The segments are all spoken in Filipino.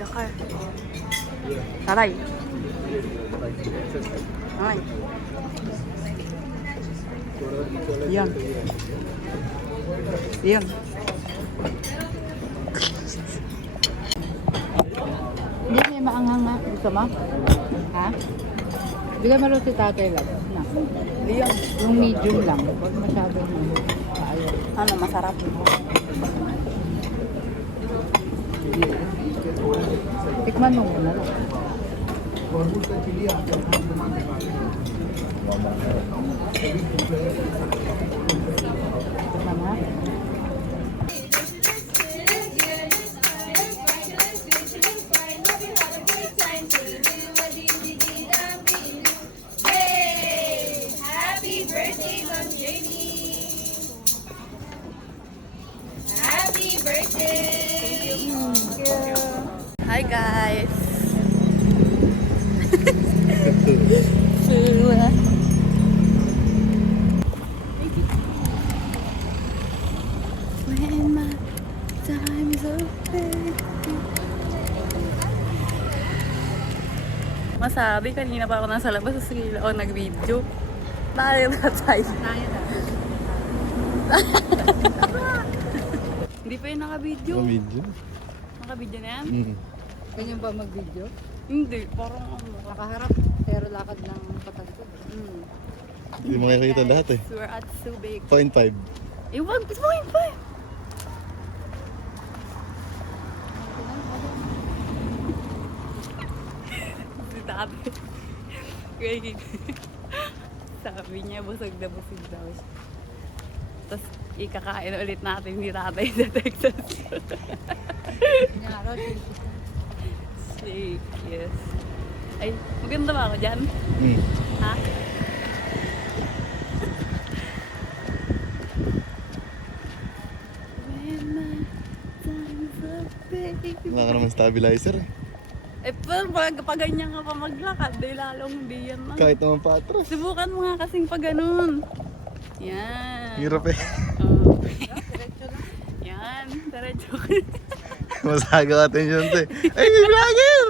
Yakar. Taray. Ay. Yan. Yan. Hindi, may maanghang nga. Gusto mo? Ha? Bigay mo rin si tatay lang. Na. Yan. Yung medium lang. Huwag masyadong ayaw. Ano, masarap. Tikman mo muna lang. Tikman mo. Happy birthday, Ma'am Jenny! Happy birthday! Hi guys. When my time is over. Masabi, kanina pa ako nasa labas sa sigila ako nag-video. Tayo na tayo. Tayo na. Hindi pa yung naka-video. Video? Naka-video na yan? Ganyan ba mag-video? Hindi, parang ano. Nakaharap, pero lakad ng patalikod. Hindi mo makikita lahat eh. We're at Subic. 0.5. Eh, wag! Gusto mo yun pa! Si Tabi. Sabi niya, busog na busog daw siya. Tapos, ikakain ulit natin ni tatay sa Texas. Nyaro, Shake, yes. Ay, maganda ba ako dyan? Ha? When my time's up, baby. Wala ka naman stabilizer eh. Eh, pero pag ganyan ka pa maglakad, eh, lalong hindi yan. Kahit naman patras. Subukan mo nga kasing pag ganun. Yan. Hirap eh. Oh. Yan, diretso ka. Masaga natin yun eh. Ay, may vlogger!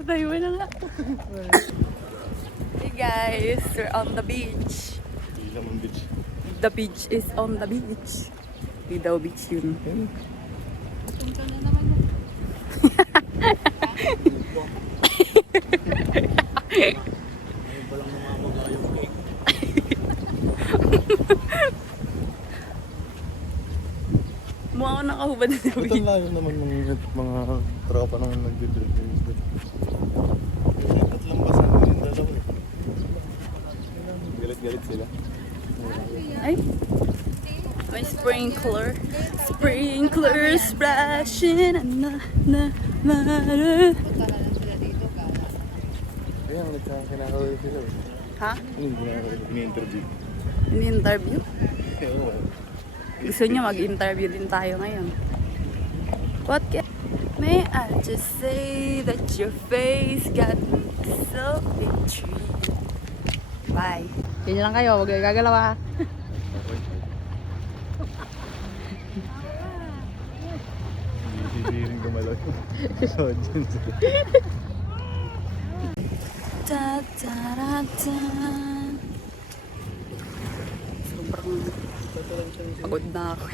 Patay mo na nga. Hey guys, we're on the beach. Hindi naman bitch. The beach is on the beach. Hindi daw beach yun. Punta na naman mo. Mukha ako nakahubad sa Ito beach. lang naman mga tropa naman nag-deliveries doon. Tatlong basa na yung dalawa eh. Galit-galit sila. Ay! May sprinkler. Sprinkler splashing. Na, na, na, na. Punta na lang sila dito. Kala. Kaya ang nagkakinakawin sila eh. Ha? Ini-interview. Ini-interview? Oo. Gusto niya mag-interview din tayo ngayon. What can... May I just say that your face got me so intrigued. Bye. Ganyan lang kayo, huwag kayo gagalaw ha. Hindi rin gumalaw. So, dyan sila. Da, da, da, da. Sobrang pagod na ako.